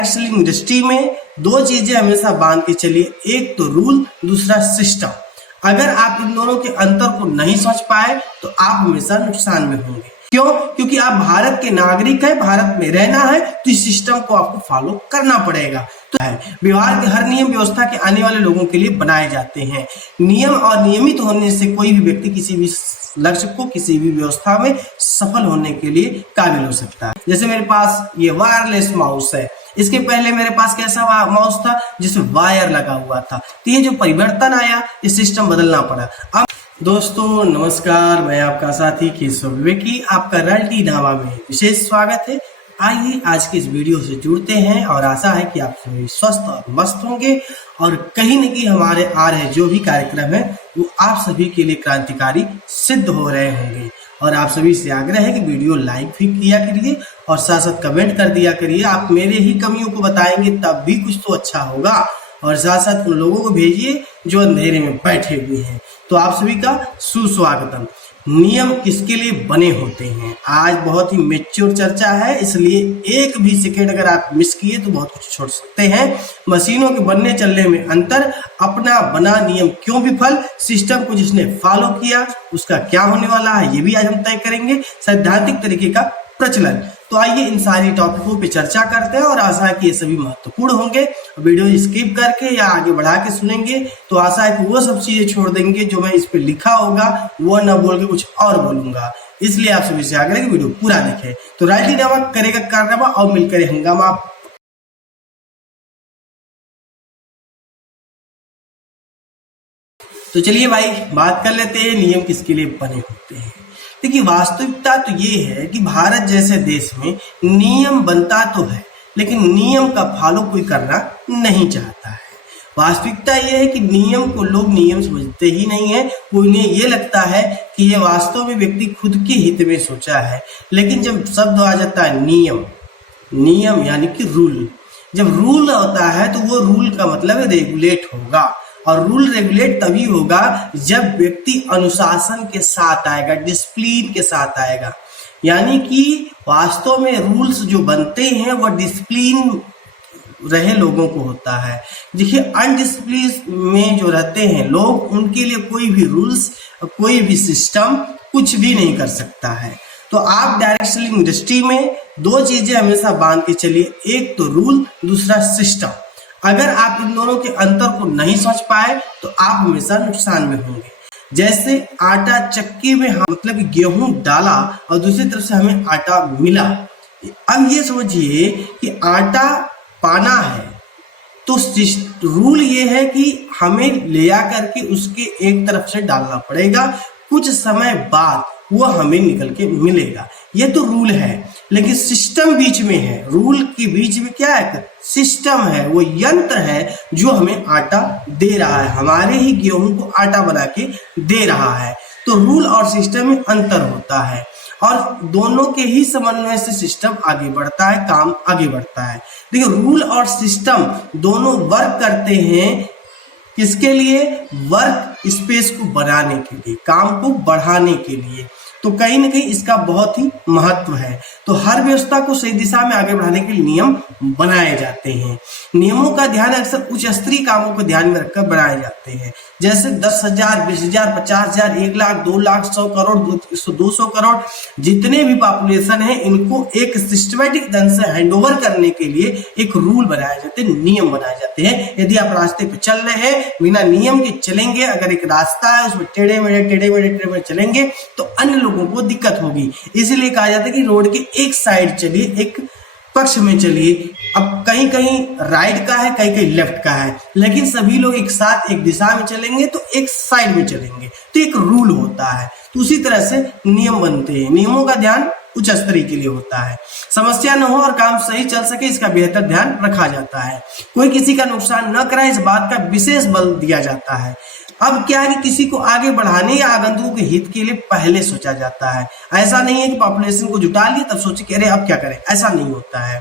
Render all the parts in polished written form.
Actually industry में दो चीजें हमेशा बांध के चलिए, एक तो रूल, दूसरा सिस्टम। अगर आप इन दोनों के अंतर को नहीं समझ पाए तो आप हमेशा नुकसान में होंगे। क्यों? क्योंकि आप भारत के नागरिक हैं, भारत में रहना है तो इस सिस्टम को आपको फॉलो करना पड़ेगा। तो व्यवहार के हर नियम व्यवस्था के आने वाले लोगों के लिए बनाए जाते हैं। नियम और नियमित होने से कोई भी व्यक्ति किसी भी लक्ष्य को किसी भी व्यवस्था में सफल होने के लिए काबिल हो सकता है। जैसे मेरे पास ये वायरलेस माउस है, इसके पहले मेरे पास कैसा माउस था जिसमें वायर लगा हुआ था। तो ये जो परिवर्तन आया, ये सिस्टम बदलना पड़ा। अब दोस्तों नमस्कार, मैं आपका साथी केशव विवेकी, आपका रियलिटी ढाबा में विशेष स्वागत है। आइए आज के इस वीडियो से जुड़ते हैं और आशा है कि आप सभी स्वस्थ और मस्त होंगे और कहीं न कहीं हमारे आ रहे जो भी कार्यक्रम है वो आप सभी के लिए क्रांतिकारी सिद्ध हो रहे होंगे। और आप सभी से आग्रह है कि वीडियो लाइक भी किया करिए और साथ साथ कमेंट कर दिया करिए। आप मेरे ही कमियों को बताएंगे तब भी कुछ तो अच्छा होगा, और साथ साथ उन लोगों को भेजिए जो अंधेरे में बैठे हुए हैं। तो आप सभी का सुस्वागतम। नियम किसके लिए बने होते हैं, आज बहुत ही मैच्योर चर्चा है, इसलिए एक भी सेकेंड अगर आप मिस किए तो बहुत कुछ छोड़ सकते हैं। मशीनों के बनने चलने में अंतर, अपना बना नियम क्यों विफल, सिस्टम को जिसने फॉलो किया उसका क्या होने वाला है, ये भी आज हम तय करेंगे। सैद्धांतिक तरीके का प्रचलन। तो आइए इन सारी टॉपिकों पे चर्चा करते हैं और आशा है कि ये सभी महत्वपूर्ण होंगे। वीडियो स्किप करके या आगे बढ़ा के सुनेंगे तो आशा है कि वो सब चीजें छोड़ देंगे जो मैं इस पे लिखा होगा वो न बोल के कुछ और बोलूंगा। इसलिए आप सभी से आग्रह कि वीडियो पूरा देखें। तो रियलिटी ढाबा करेगा कारनामा और मिलकर हंगामा। तो चलिए भाई बात कर लेते हैं नियम किसके लिए बने होते हैं। देखिए वास्तविकता तो ये है कि भारत जैसे देश में नियम बनता तो है लेकिन नियम का फॉलो कोई करना नहीं चाहता है। वास्तविकता ये है कि नियम को लोग नियम समझते ही नहीं है। उन्हें ये लगता है कि ये वास्तव में व्यक्ति खुद के हित में सोचा है। लेकिन जब शब्द आ जाता है नियम, नियम यानी कि रूल, जब रूल होता है तो वो रूल का मतलब है रेगुलेट होगा, और रूल रेगुलेट तभी होगा जब व्यक्ति अनुशासन के साथ आएगा, डिसिप्लिन के साथ आएगा। यानी कि वास्तव में रूल्स जो बनते हैं वो डिसिप्लिन रहे लोगों को होता है। देखिए अनडिसिप्लिन में जो रहते हैं लोग, उनके लिए कोई भी रूल्स, कोई भी सिस्टम कुछ भी नहीं कर सकता है। तो आप डायरेक्टली इंडस्ट्री में दो चीजें हमेशा बांध के चलिए, एक तो रूल, दूसरा सिस्टम। अगर आप इन दोनों के अंतर को नहीं समझ पाए तो आप हमेशा नुकसान में होंगे। जैसे आटा चक्की में मतलब गेहूं डाला और दूसरी तरफ से हमें आटा मिला। अब ये समझिए कि आटा पाना है तो रूल ये है कि हमें ले आकर के उसके एक तरफ से डालना पड़ेगा, कुछ समय बाद वो हमें निकल के मिलेगा। ये तो रूल है, लेकिन सिस्टम बीच में है। रूल के बीच में क्या है? सिस्टम है, वो यंत्र है जो हमें आटा दे रहा है, हमारे ही गेहूं को आटा बना के दे रहा है। तो रूल और सिस्टम में अंतर होता है और दोनों के ही समन्वय से सिस्टम आगे बढ़ता है, काम आगे बढ़ता है। देखिए रूल और सिस्टम दोनों वर्क करते हैं किसके लिए? वर्क स्पेस को बनाने के लिए, काम को बढ़ाने के लिए। तो कहीं ना कहीं इसका बहुत ही महत्व है। तो हर व्यवस्था को सही दिशा में आगे बढ़ाने के लिए नियम बनाए जाते हैं। नियमों का ध्यान अक्सर उच्च स्तरीय कामों को ध्यान में रखकर बनाए जाते हैं, जैसे 10,000, 20,000, 50,000, 1 लाख, 2 लाख, 100 करोड़, 200 करोड़, जितने भी पॉपुलेशन है इनको एक सिस्टमेटिक ढंग से हैंडओवर करने के लिए एक रूल बनाए जाते हैं, नियम बनाए जाते हैं। यदि आप रास्ते पे चल रहे हैं बिना नियम के चलेंगे, अगर एक रास्ता है उसमें टेढ़े मेढ़े चलेंगे तो अन्य लोगों को दिक्कत होगी। इसीलिए कहा जाता है कि रोड के एक साइड चलिए, एक पक्ष में चलिए। अब कहीं कहीं राइट का है, कहीं कहीं लेफ्ट का है, लेकिन सभी लोग एक साथ एक दिशा में चलेंगे तो एक साइड में चलेंगे, तो एक रूल होता है। तो उसी तरह से नियम बनते हैं। नियमों का ध्यान उच्च स्तरीय के लिए होता है, समस्या न हो और काम सही चल सके इसका बेहतर ध्यान रखा जाता है। कोई किसी का नुकसान न कराए इस बात का विशेष बल दिया जाता है। अब क्या है कि किसी को आगे बढ़ाने या आगंतुकों के हित के लिए पहले सोचा जाता है। ऐसा नहीं है कि पॉपुलेशन को जुटा लिए तब सोचे कि अरे अब क्या करें, ऐसा नहीं होता है।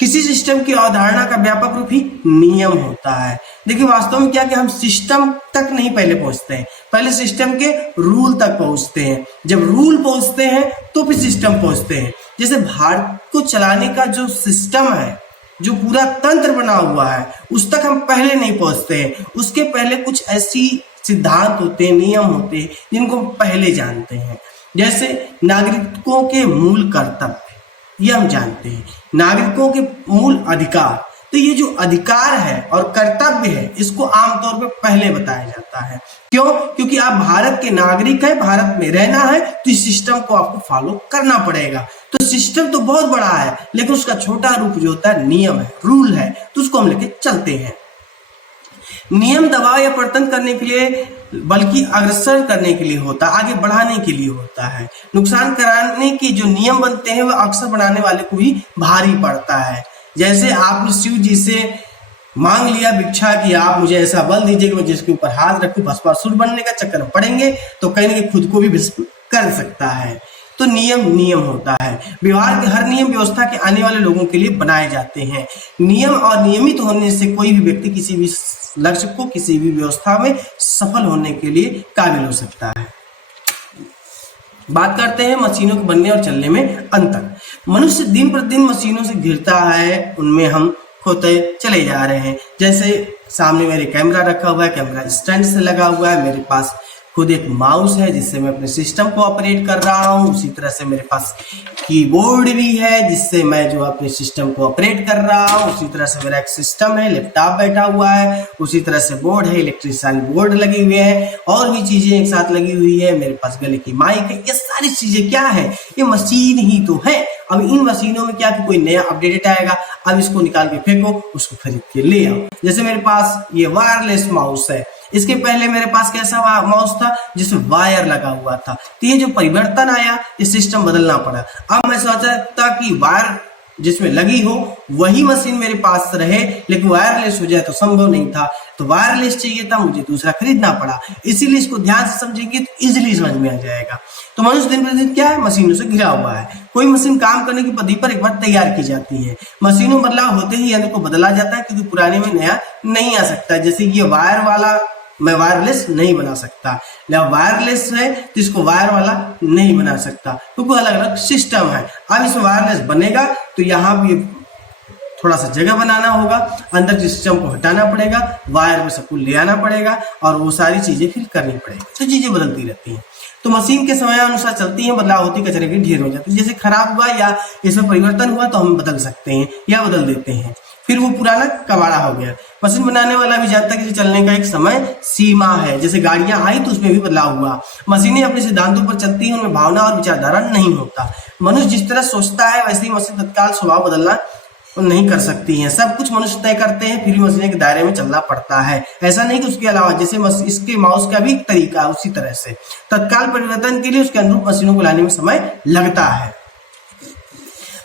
किसी सिस्टम की अवधारणा का व्यापक रूप ही नियम होता है। देखिए वास्तव में क्या कि हम सिस्टम तक नहीं पहले पहुंचते हैं, पहले सिस्टम के रूल तक पहुंचते हैं। जब रूल पहुंचते हैं तो फिर सिस्टम पहुंचते हैं। जैसे भारत को चलाने का जो सिस्टम है जो पूरा तंत्र बना हुआ है उस तक हम पहले नहीं पहुंचते हैं। उसके पहले कुछ ऐसी सिद्धांत होते हैं, नियम होते हैं जिनको हम पहले जानते हैं। जैसे नागरिकों के मूल कर्तव्य, ये हम जानते हैं। नागरिकों के मूल अधिकार, तो ये जो अधिकार है और कर्तव्य है इसको आमतौर पर पहले बताया जाता है। क्यों? क्योंकि आप भारत के नागरिक हैं, भारत में रहना है, तो इस सिस्टम को आपको फॉलो करना पड़ेगा। तो सिस्टम तो बहुत बड़ा है, लेकिन उसका छोटा रूप जो होता है नियम है, रूल है, तो उसको हम लेके चलते हैं। नियम दबाव या प्रवर्तन करने के लिए बल्कि अग्रसर करने के लिए होता है, आगे बढ़ाने के लिए होता है। नुकसान कराने के जो नियम बनते हैं वह अक्सर बनाने वाले को भी भारी पड़ता है। जैसे आपने शिव जी से मांग लिया भिक्षा कि आप मुझे ऐसा बल दीजिए कि मैं जिसके ऊपर हाथ रखूं भस्मासुर बनने का चक्कर में पड़ेंगे, तो कहीं ना कहीं खुद को भी भस्म कर सकता है। तो नियम होता है। व्यवहार के हर नियम व्यवस्था के आने वाले लोगों के लिए बनाए जाते हैं। नियम और नियमित होने से कोई भी व्यक्ति किसी भी लक्ष्य को, किसी भी व्यवस्था में सफल होने के लिए काबिल हो सकता है। बात करते हैं मशीनों के बनने और चलने में अंतर। मनुष्य दिन प्रतिदिन मशीनों से घिरता है, उनमें हम खोते चले जा रहे हैं। जैसे सामने मेरे कैमरा रखा हुआ है, कैमरा स्टैंड से लगा हुआ है, मेरे पास खुद एक माउस है जिससे मैं अपने सिस्टम को ऑपरेट कर रहा हूँ। उसी तरह से मेरे पास कीबोर्ड भी है जिससे मैं जो अपने सिस्टम को ऑपरेट कर रहा हूँ। उसी तरह से मेरा एक सिस्टम है, लैपटॉप बैठा हुआ है। उसी तरह से बोर्ड है, इलेक्ट्रिशियन बोर्ड लगे हुए हैं, और भी चीजें एक साथ लगी हुई है। मेरे पास गले की माइक है। ये सारी चीजें क्या है? ये मशीन ही तो है। अब इन मशीनों में क्या कि कोई नया अपडेट आएगा, अब इसको निकाल के फेंको, उसको खरीद के ले आओ। जैसे मेरे पास ये वायरलेस माउस है, इसके पहले मेरे पास कैसा माउस था जिसमें वायर लगा हुआ था। तो ये जो परिवर्तन आया, ये सिस्टम बदलना पड़ा। अब मैं सोचा था कि वायर जिसमें लगी हो वही मशीन मेरे पास रहे, लेकिन वायरलेस हो जाए तो संभव नहीं था, तो वायरलेस चाहिए था, मुझे दूसरा खरीदना पड़ा। इसीलिए इसको ध्यान से समझेंगे तो इजीली समझ में आ जाएगा। तो मनुष्य दिन प्रतिदिन क्या है? मशीनों से घिरा हुआ है। कोई मशीन काम करने की पद्धति पर एक बार तैयार की जाती है। मशीनों में बदलाव होते ही यंत्र को बदला जाता है, क्योंकि पुराने में नया नहीं आ सकता। जैसे ये वायर वाला मैं वायरलेस नहीं बना सकता, या वायरलेस है तो इसको वायर वाला नहीं बना सकता, क्योंकि अलग अलग सिस्टम है। अब इसमें वायरलेस बनेगा तो यहाँ भी थोड़ा सा जगह बनाना होगा, अंदर के सिस्टम को हटाना पड़ेगा, वायर में सबको ले आना पड़ेगा, और वो सारी चीजें फिर करनी पड़ेगी। तो चीजें बदलती रहती हैं। तो मशीन के समय अनुसार चलती है, बदलाव होती, कचरे की ढेर हो जाती है। जैसे खराब हुआ या इसमें परिवर्तन हुआ तो हम बदल सकते हैं या बदल देते हैं, फिर वो पुराना कबाड़ा हो गया। मशीन बनाने वाला भी जानता है कि चलने का एक समय सीमा है। जैसे गाड़ियां आई तो उसमें भी बदलाव हुआ। मशीनें अपने सिद्धांतों पर चलती हैं, उनमें भावना और विचारधारा नहीं होता। मनुष्य जिस तरह सोचता है वैसे ही मशीन तत्काल स्वभाव बदलना नहीं कर सकती हैं। सब कुछ मनुष्य तय करते हैं, फिर भी मशीन के दायरे में चलना पड़ता है। ऐसा नहीं कि उसके अलावा, जैसे इसके माउस का भी एक तरीका है, उसी तरह से तत्काल परिवर्तन के लिए उसके अनुरूप मशीनों को लाने में समय लगता है।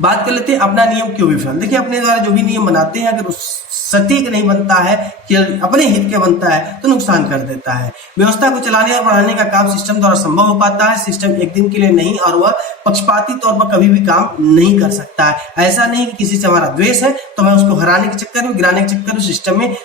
बात कर लेते हैं अपना नियम क्यों विफल। देखिए, अपने द्वारा जो भी नियम बनाते हैं, अगर उस सटीक नहीं बनता है कि अपने हित के बनता है तो नुकसान कर देता है। व्यवस्था को चलाने और बढ़ाने का काम सिस्टम द्वारा संभव हो पाता है। सिस्टम एक दिन के लिए नहीं, और वह पक्षपाती तौर पर कभी भी काम नहीं कर सकता है। ऐसा नहीं कि किसी से हमारा द्वेष है तो मैं उसको हराने के चक्कर में, गिराने के चक्कर में सिस्टम में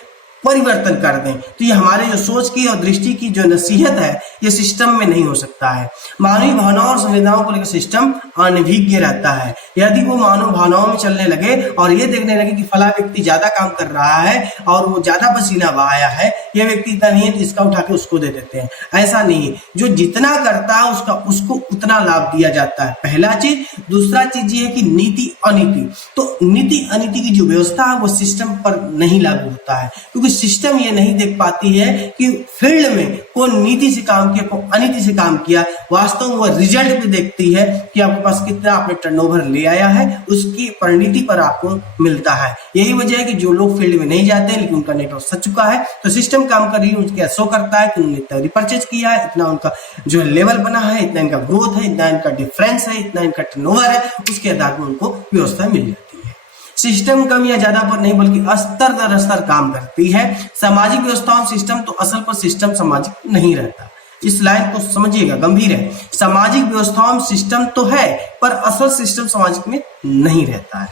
परिवर्तन कर दें। तो ये हमारे जो सोच की और दृष्टि की जो नसीहत है, ये सिस्टम में नहीं हो सकता है। मानवीय भावनाओं और संवेदनाओं को लेकर सिस्टम अनभिज्ञ रहता है। यदि वो मानव भावनाओं में चलने लगे और ये देखने लगे कि फला व्यक्ति ज्यादा काम कर रहा है और वो ज्यादा पसीना बहाया है, ये व्यक्ति इतना नहीं है तो इसका उठा के उसको दे देते हैं। ऐसा नहीं, जो जितना करता है उसको उतना लाभ दिया जाता है, पहला चीज। दूसरा चीज ये है कि नीति अनीति, तो नीति अनीति की जो व्यवस्था है वो सिस्टम पर नहीं लागू होता है, क्योंकि सिस्टम ये नहीं देख पाती है कि फील्ड में कौन नीति से काम किया, कौन अनीति से काम किया। वास्तव में वो रिजल्ट पे देखती है कि आपके पास कितना आपने टर्नओवर ले आया है, उसकी परिणति पर आपको मिलता है। यही वजह है कि जो लोग फील्ड में नहीं जाते लेकिन उनका नेटवर्क सच चुका है, तो सिस्टम काम कर रही है, उनके शो करता है कि उन्होंने इतना रिपर्चेज किया है, इतना उनका जो लेवल बना है, इतना इनका ग्रोथ है, इतना इनका डिफरेंस है, इतना इनका टर्नओवर है, उसके आधार पर उनको व्यवस्था मिल जाती है। सिस्टम कम या ज्यादा पर नहीं बल्कि स्तर दर स्तर काम करती है। सामाजिक व्यवस्थाओं सिस्टम तो असल पर सिस्टम सामाजिक नहीं रहता। इस लाइन को समझिएगा, गंभीर है। सामाजिक व्यवस्थाओं में सिस्टम तो है पर असल सिस्टम सामाजिक में नहीं रहता है।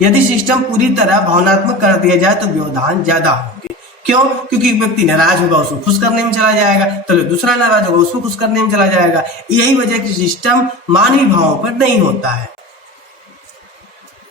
यदि सिस्टम पूरी तरह भावनात्मक कर दिया जाए तो व्यवधान ज्यादा होंगे। क्यों? क्योंकि एक व्यक्ति नाराज होगा, उसको खुश करने में चला जाएगा, तो दूसरा नाराज होगा, उसको खुश करने में चला जाएगा। यही वजह कि सिस्टम मानवीय भावों पर नहीं होता है।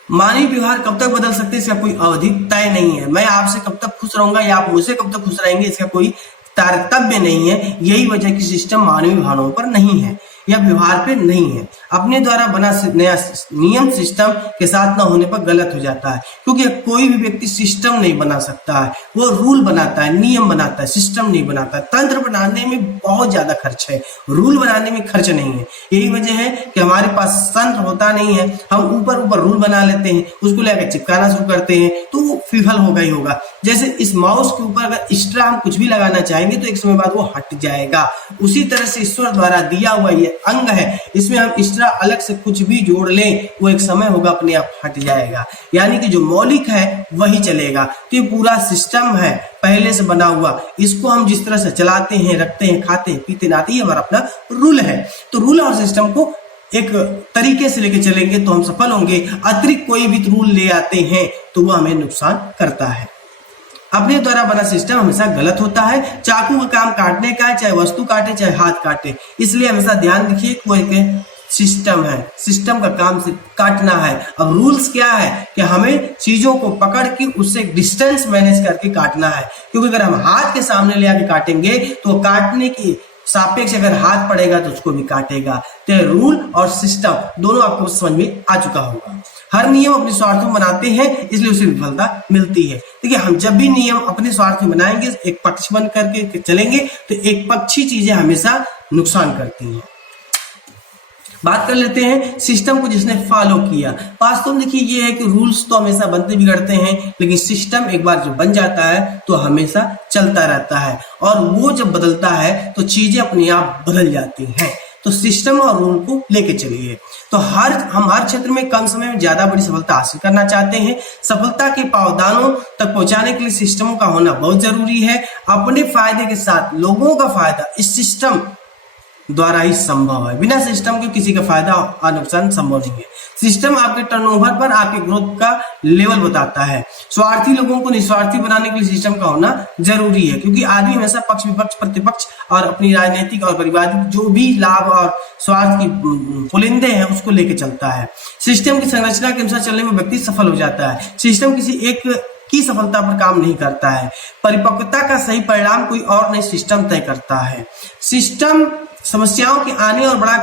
मानवीय व्यवहार कब तक बदल सकते हैं इसका कोई अवधि तय नहीं है। मैं आपसे कब तक खुश रहूंगा या आप मुझसे कब तक खुश रहेंगे इसका कोई तारतम्य नहीं है। यही वजह की सिस्टम मानवीय भावनाओं पर नहीं है या व्यवहार पे नहीं है। अपने द्वारा बना नया नियम सिस्टम के साथ न होने पर गलत हो जाता है, क्योंकि कोई भी व्यक्ति सिस्टम नहीं बना सकता है। वो रूल बनाता है, नियम बनाता है, सिस्टम नहीं बनाता है। तंत्र बनाने में बहुत ज्यादा खर्च है, रूल बनाने में खर्च नहीं है। यही वजह है कि हमारे पास तंत्र होता नहीं है। हम ऊपर ऊपर रूल बना लेते हैं, उसको लेकर चिपकाना शुरू करते हैं तो वो विफल होगा ही होगा। जैसे इस माउस के ऊपर अगर एक्स्ट्रा हम कुछ भी लगाना चाहेंगे तो एक समय बाद वो हट जाएगा। उसी तरह से ईश्वर द्वारा दिया हुआ ये अंग है, इसमें हम एक्स्ट्रा अलग से कुछ भी जोड़ लें वो एक समय होगा अपने आप हट जाएगा। यानी कि जो मौलिक है वही चलेगा। तो ये पूरा सिस्टम है पहले से बना हुआ, इसको हम जिस तरह से चलाते हैं, रखते हैं, खाते हैं, पीते, नहाते हैं, हमारा अपना रूल है। तो रूल और सिस्टम को एक तरीके से लेके चलेंगे तो हम सफल होंगे। अतिरिक्त कोई भी रूल ले आते हैं तो वो हमें नुकसान करता है। अपने द्वारा बना सिस्टम हमेशा गलत होता है। चाकू का काम काटने का है, चाहे वस्तु काटे चाहे हाथ काटे, इसलिए हमेशा ध्यान रखिए कि वो एक सिस्टम है, सिस्टम का काम सिर्फ काटना है। अब रूल्स क्या है कि हमें चीजों को पकड़ के उससे डिस्टेंस मैनेज करके काटना है, क्योंकि अगर हम हाथ के सामने ले आके काटेंगे तो काटने की सापेक्ष अगर हाथ पड़ेगा तो उसको भी काटेगा। तो रूल और सिस्टम दोनों आपको समझ में आ चुका होगा। हर नियम अपने स्वार्थ में बनाते हैं, इसलिए उसे विफलता मिलती है। देखिए, हम जब भी नियम अपने स्वार्थ में बनाएंगे, एक पक्ष बन करके चलेंगे तो एक पक्षी चीजें हमेशा नुकसान करती हैं। बात कर लेते हैं सिस्टम को जिसने फॉलो किया। वास्तव में देखिए ये है कि रूल्स तो हमेशा बनते बिगड़ते हैं, लेकिन सिस्टम एक बार जब बन जाता है तो हमेशा चलता रहता है, और वो जब बदलता है तो चीजें अपने आप बदल जाती हैं। तो सिस्टम और रूल को लेके चलिए। तो हम हर क्षेत्र में कम समय में ज्यादा बड़ी सफलता हासिल करना चाहते हैं। सफलता के पावदानों तक पहुंचाने के लिए सिस्टमों का होना बहुत जरूरी है। अपने फायदे के साथ लोगों का फायदा इस सिस्टम द्वारा ही संभव है। बिना सिस्टम के किसी का फायदा और नुकसान संभव नहीं है। सिस्टम आपके टर्नओवर पर आपके ग्रोथ का लेवल बताता है। स्वार्थी लोगों को निस्वार्थी बनाने के लिए सिस्टम का होना जरूरी है, क्योंकि आदमी हमेशा पक्ष विपक्ष प्रतिपक्ष और अपनी राजनीतिक और पारिवारिक जो भी लाभ और स्वार्थ की पुलिंदे हैं उसको लेके चलता है। सिस्टम की संरचना के अनुसार चलने में व्यक्ति सफल हो जाता है। सिस्टम किसी एक की सफलता पर काम नहीं करता है। परिपक्वता का सही परिणाम कोई और नहीं सिस्टम तय करता है। सिस्टम समस्याओं के आने और बड़ा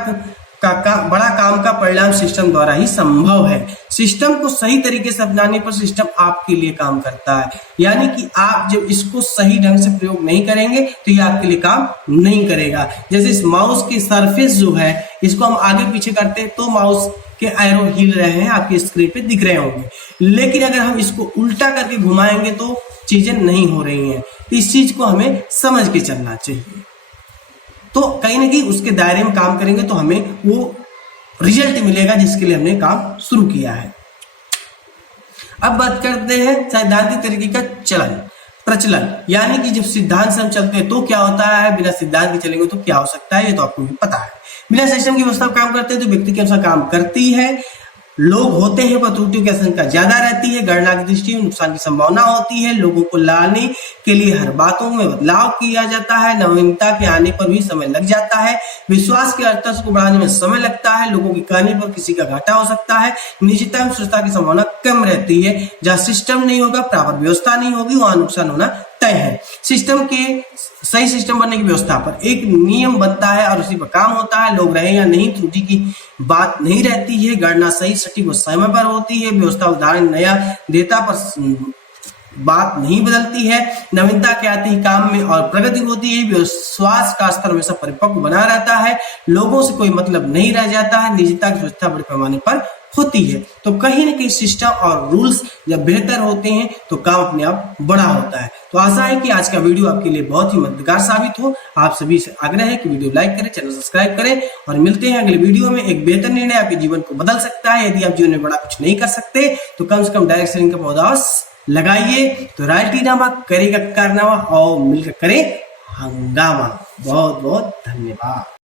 काम का परिणाम सिस्टम द्वारा ही संभव है। सिस्टम को सही तरीके से अपनाने पर सिस्टम आपके लिए काम करता है। यानी कि आप जब इसको सही ढंग से प्रयोग नहीं करेंगे तो ये आपके लिए काम नहीं करेगा। जैसे इस माउस की सरफेस जो है, इसको हम आगे पीछे करते हैं तो माउस के एरो हिल रहे हैं, आपकी स्क्रीन पे दिख रहे होंगे। लेकिन अगर हम इसको उल्टा करके घुमाएंगे तो चीजें नहीं हो रही हैं। इस चीज को हमें समझ के चलना चाहिए। तो कहीं ना कहीं उसके दायरे में काम करेंगे तो हमें वो रिजल्ट मिलेगा जिसके लिए हमने काम शुरू किया है। अब बात करते हैं सैद्धांतिक तरीके का प्रचलन, यानी कि जब सिद्धांत से हम चलते हैं तो क्या होता है, बिना सिद्धांत के चलेंगे तो क्या हो सकता है, ये तो आपको भी पता है। बिना सिस्टम की व्यवस्था काम करते हैं तो व्यक्ति के अनुसार काम करती है। लोग होते हैं पर त्रुटियों की आशंका ज्यादा रहती है। गणना की दृष्टि में नुकसान की संभावना होती है। लोगों को लाने के लिए हर बातों में बदलाव किया जाता है। नवीनता के आने पर भी समय लग जाता है। विश्वास के अर्थ को बढ़ाने में समय लगता है। लोगों की कहने पर किसी का घाटा हो सकता है। निश्चितता में सुरक्षा की संभावना कम रहती है। जहाँ सिस्टम नहीं होगा, प्रॉपर व्यवस्था नहीं होगी, वहां नुकसान होना तय है। सिस्टम के सही सिस्टम बनने की व्यवस्था पर एक नियम बनता है और उसी पर काम होता है। लोग रहे या नहीं, त्रुटि की बात नहीं रहती है। गणना सही सटीक और समय पर होती है। व्यवस्था उदाहरण नया देता पर बात नहीं बदलती है। नवीनता के आते ही काम में और प्रगति होती है। विश्वास का स्तर हमेशा परिपक्व बना रहता है। लोगों से कोई मतलब नहीं रह जाता है। निजता की व्यवस्था बड़े पैमाने पर होती है। तो कहीं ना कहीं सिस्टम और रूल्स जब बेहतर होते हैं तो काम अपने आप बड़ा होता है। तो आशा है कि आज का वीडियो आपके लिए बहुत ही मददगार साबित हो। आप सभी से आग्रह है कि वीडियो लाइक करें, चैनल सब्सक्राइब करें और मिलते हैं अगले वीडियो में। एक बेहतर निर्णय आपके जीवन को बदल सकता है। यदि आप जीवन में बड़ा कुछ नहीं कर सकते तो कम से कम डायरेक्ट सेलिंग का पौधा लगाइए तो रायल्टी नामा करेगा कारनामा और मिलकर करें हंगामा। बहुत बहुत धन्यवाद।